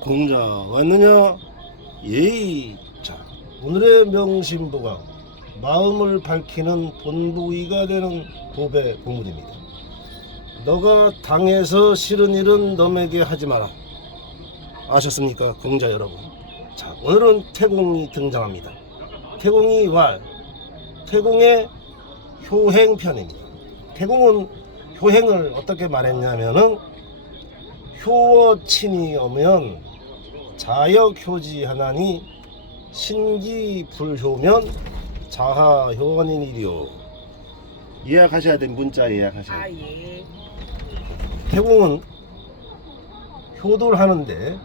공자 왔느냐? 예의. 자, 오늘의 명심보가 마음을 밝히는 본보기가 되는 법의 보물입니다. 너가 당해서 싫은 일은 너에게 하지 마라. 아셨습니까, 공자 여러분? 자, 오늘은 태공이 등장합니다. 태공이 왈, 태공의 효행편입니다. 태공은 효행을 어떻게 말했냐면은 효어친이 오면 자역효지 하나니 신기불효면 자하효원인이리요. 예약하셔야 된 문자 예약하셔야 아 돼요. 예. 태공은 효도를 하는데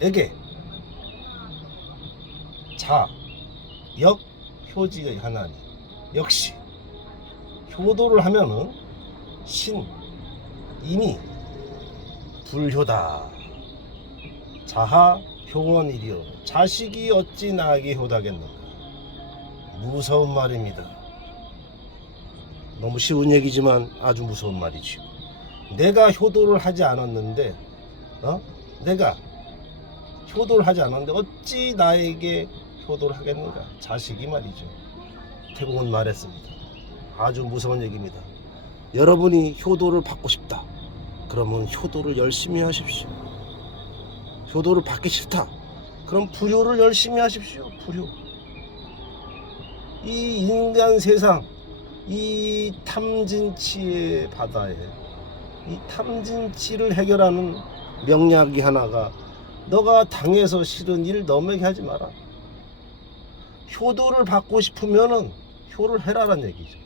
부모에게 자, 역, 효지의 하나님 역시 효도를 하면은 신, 이미 불효다 자하 효원이리요 자식이 어찌 나에게 효다겠는가 무서운 말입니다 너무 쉬운 얘기지만 아주 무서운 말이지요. 내가 효도를 하지 않았는데, 어? 내가 효도를 하지 않았는데 어찌 나에게 효도를 하겠는가? 자식이 말이죠. 태공은 말했습니다. 아주 무서운 얘기입니다. 여러분이 효도를 받고 싶다. 그러면 효도를 열심히 하십시오. 효도를 받기 싫다. 그럼 불효를 열심히 하십시오. 불효. 이 인간 세상 이 탐진치의 바다에 이 탐진치를 해결하는 명약이 하나가 너가 당해서 싫은 일 너에게 하지 마라. 효도를 받고 싶으면은 효를 해라란 얘기죠.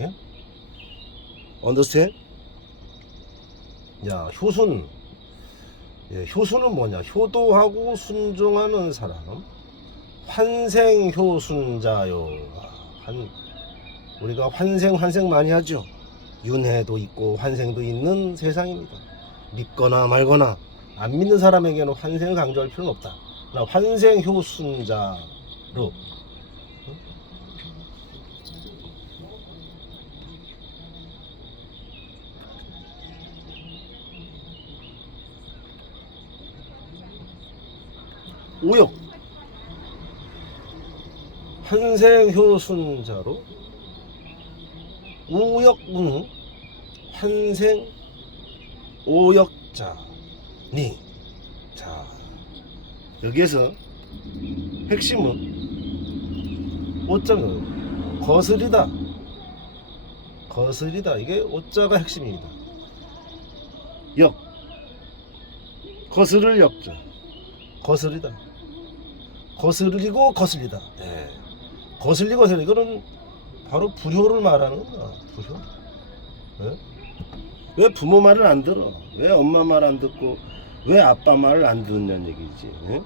예? 언더스탠? 야, 효순. 예, 효순은 뭐냐? 효도하고 순종하는 사람. 환생 효순자요. 한 우리가 환생 환생 많이 하죠. 윤회도 있고 환생도 있는 세상입니다. 믿거나 말거나 안 믿는 사람에게는 환생을 강조할 필요는 없다. 그러나 환생 효순자로 오역. 환생 효순자로 우역은 환생 오역자니. 자 여기에서 핵심은 오자는 거슬이다. 거슬이다. 이게 오자가 핵심입니다. 역. 거슬을 역자. 거슬이다 거슬리고 거슬리다 예. 거슬리고 거슬리 이거는 바로 불효를 말하는 거야. 불효. 예? 왜 부모 말을 안 들어? 왜 엄마 말 안 듣고 왜 아빠 말을 안 듣냐는 얘기지. 예?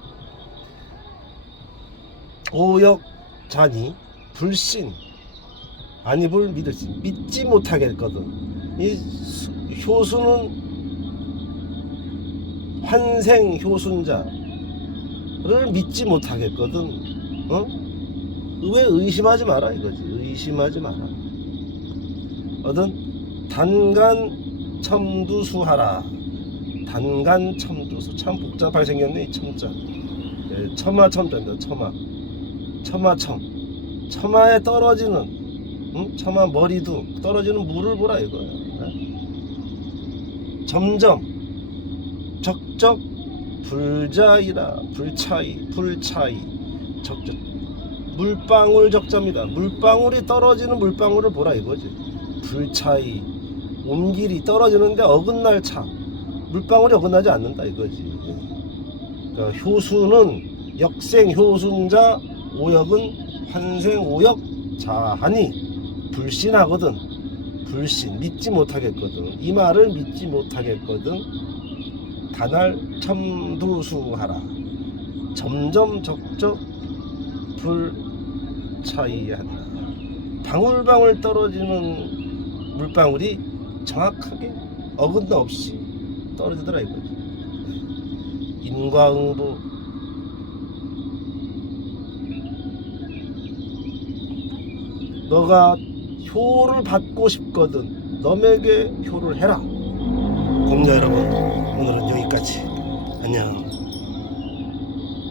오역 자니 불신 아니불 믿을지 믿지 못하겠거든. 이 수- 효수는 환생 효순자 를 믿지 못하겠거든. 어? 왜 의심하지 마라 이거지 의심하지 마라 어든 단간 첨두수하라 단간 첨두수 참 복잡하게 생겼네 이 첨자 예, 첨마 첨자입니다 첨마 첨마 첨 첨마에 떨어지는 응? 첨마 머리도 떨어지는 물을 보라 이거야 예? 점점 적적 불자이라 불차이 불차이 적적 물방울 적자입니다. 물방울이 떨어지는 물방울을 보라 이거지. 불차이 온길이 떨어지는데 어긋날 차. 물방울이 어긋나지 않는다 이거지. 그러니까 효수는 역생 효순자 오역은 환생 오역 자하니 불신하거든. 불신 믿지 못하겠거든. 이 말을 믿지 못하겠거든. 단할 첨두수하라. 점점 적적 불 차이하다. 방울방울 떨어지는 물방울이 정확하게 어긋나 없이 떨어지더라 이거지. 인과응보 너가 효를 받고 싶거든. 너에게 효를 해라. 공자 여러분 오늘은 여기까지. 안녕